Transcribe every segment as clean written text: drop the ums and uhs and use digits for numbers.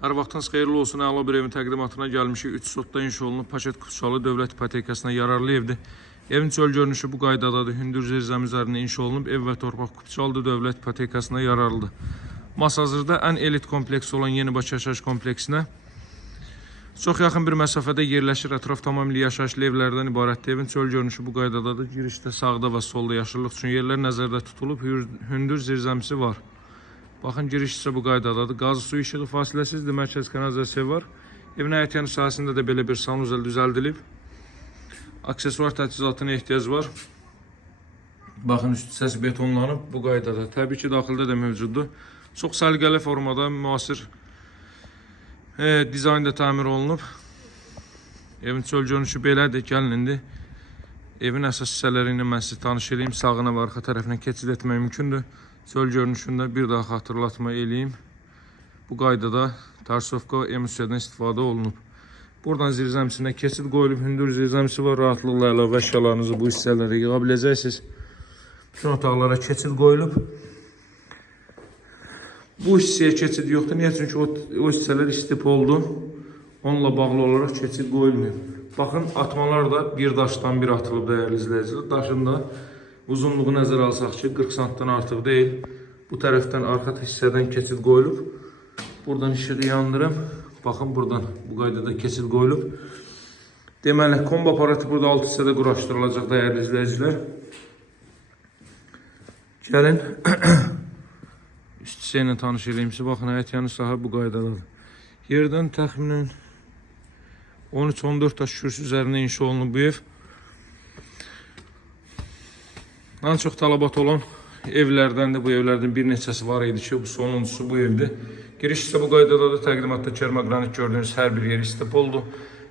Hər vaxtınız xeyirli olsun. Əla bir evin təqdimatına gəlmişik. 3 sotda inşa olunub paket kutusalı dövlət ipotekasına yararlı evdir. Evin çöl görünüşü bu qaydadadır. Hündür zirzəm üzərində inşa olunub. Ev və torpaq kutusalı dövlət ipotekasına yararlıdır. Masazırda ən elit kompleks olan Yenibaş yaşayış kompleksinə çox yaxın bir məsafədə yerləşir. Ətraf tamamilə yaşayışlı evlərdən ibarətdir. Evin çöl görünüşü bu qaydadadır. Girişdə sağda və solda yaşıllıq üçün yerlər nəzərdə tutulub. Hündür zirzəmisi var. Baxın, giriş isə bu qaydadadır. Qazı su işığı fasiləsizdir. Mərkəz kanalizasiya var. Evin həyətyanı sahəsində də belə bir sanuzel düzəldilib. Aksesuar təchizatına ehtiyac var. Baxın, üst hissəsi betonlanıb bu qaydada. Təbii ki, daxildə də mövcuddur. Çox səliqəli formada, müasir dizaynda təmir olunub. Evin çöl görünüşü belədir. Gəlin indi evin əsas hissələri ilə mən sizi tanış edeyim. Sağına və arxa tərəfinə keçid etmək mümkündür. Çöl görünüşündə bir daha xatırlatma eləyim. Bu qaydada tarsovka emüsiyadan istifadə olunub. Buradan zirzəmisinə keçid qoyulub. Hündür zirzəmisi var. Rahatlıqla əlavə əşyalarınızı bu hissələrə yığa biləcəksiniz. Bütün otaqlara keçid qoyulub. Bu hissəyə keçid yoxdur. Niyə? Çünki o hissələr istip oldu. Onunla bağlı olaraq keçid qoyulmuyor. Baxın, atmalar da bir daşdan bir atılıb dəyərli izləyicilər. Daşın da uzunluğu nəzərə alsaq ki, 40 santdan artıq deyil. Bu tərəfdən, arxa hissədən keçid qoyulub. Buradan işığı yandırım. Baxın, buradan bu qaydada keçid qoyulub. Deməli, kombo aparatı burada alt hissədə quraşdırılacaq dəyərli izləyicilər. Gəlin. Üst hissə ilə tanış edeyimsə, baxın, həyətyanı sahə bu qaydadadır. Yerdən təxminən 13-14 daş kürsü üzərində inşa olunub bu ev. Ən çox tələbat olan evlərdən də bu evlərdən bir neçəsi var idi ki, bu sonuncusu bu evdir. Giriş isə bu qaydadadır. Təqdimatda kermogranit gördüyünüz hər bir yeri istip oldu.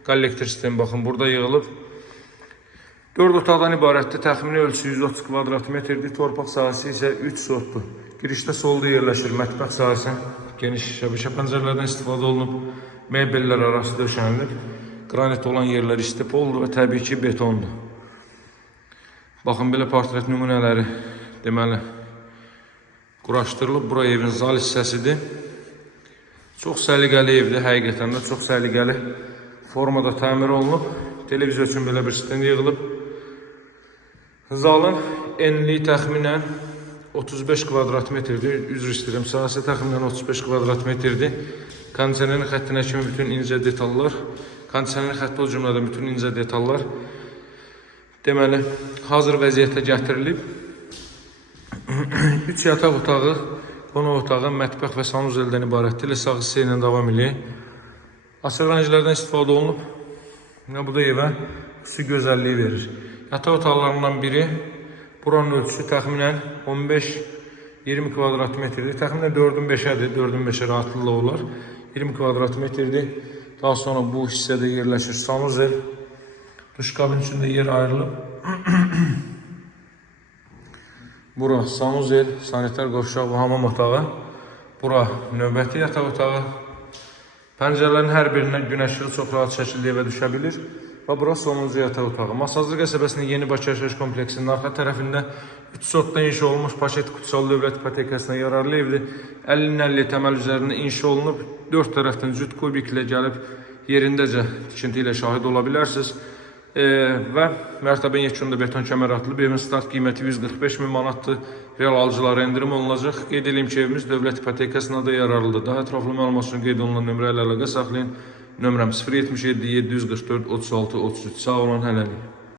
Kollektor sistemi baxın burada yığılıb. 4 otaqdan ibarətdir. Təxmini ölçüsü 130 kvadrat metrdir. Torpaq sahəsi isə 3 sotdur. Girişdə solda yerləşir mətbəx sahəsi. Geniş şəbəkə pəncərələrdən istifadə olunub. Mebellər arası döşənilib. Qranit olan yerlər istip oldu və təbii ki betondur. Baxın, belə portret nümunələri deməli quraşdırılıb. Bura evin zal hissəsidir. Çox səliqəli evdir. Həqiqətən də çox səliqəli formada təmir olunub. Televiziya üçün belə bir stend yığılıb. Zalın enliyi təxminən 35 kvadrat metrdir. Üzr istəyirəm, sahəsi təxminən 35 kvadrat metrdir. Kondisionerin xəttinə kimi bütün incə detallar, kondisionerin xətti o cümlədə bütün incə detallar deməli hazır vəziyyətə gətirilib. 3 yataq otağı, qonaq otağı, mətbəx və sanuzeldən ibarətdir. Sağ hissə ilə davam eləyək. Asır rənglərdən istifadə olunub. Bu da evə xüsusi gözəlliyi verir. Yataq otaqlarından biri, buranın ölçüsü təxminən 15-20 kvadrat metrdir. Təxminən 4-ün 5-ədir. 4-ün 5-ə rahatlıqla olar. 20 kvadrat metrdir. Daha sonra bu hissədə yerləşir sanuzel. Duş kabin içində yer ayrılıb. Bura sanuzel, sanitar qovşaq və hamam otağı. Bura növbəti yataq otağı. Pəncərələrin hər birindən gün işığı çox rahat şəkildə evə düşə bilir. Və bura sonuncu yataq otağı. Masazır qəsəbəsinin Yenibaş yaşayış kompleksinin arxa tərəfində 3 sotda inşa olunmuş paket kutusalı dövlət ipotekasına yararlı evdir. 50-50 təməl üzərində inşa olunub. 4 tərəfdən cüt kubiklə gəlib yerindəcə tikinti ilə şahid ola bilərsiniz. Və mərtəbə yekunda beton kəmər atılıb. Evin start qiyməti 145 min manatdır. Real alıcılara endirim olunacaq. Qeyd edeyim ki, evimiz dövlət ipotekasına da yararlıdır. Daha ətraflı məlumat üçün qeyd olunan nömrə ilə əlaqə saxlayın. Nömrəm 077 744 36 33. Sağ olun, hələlik.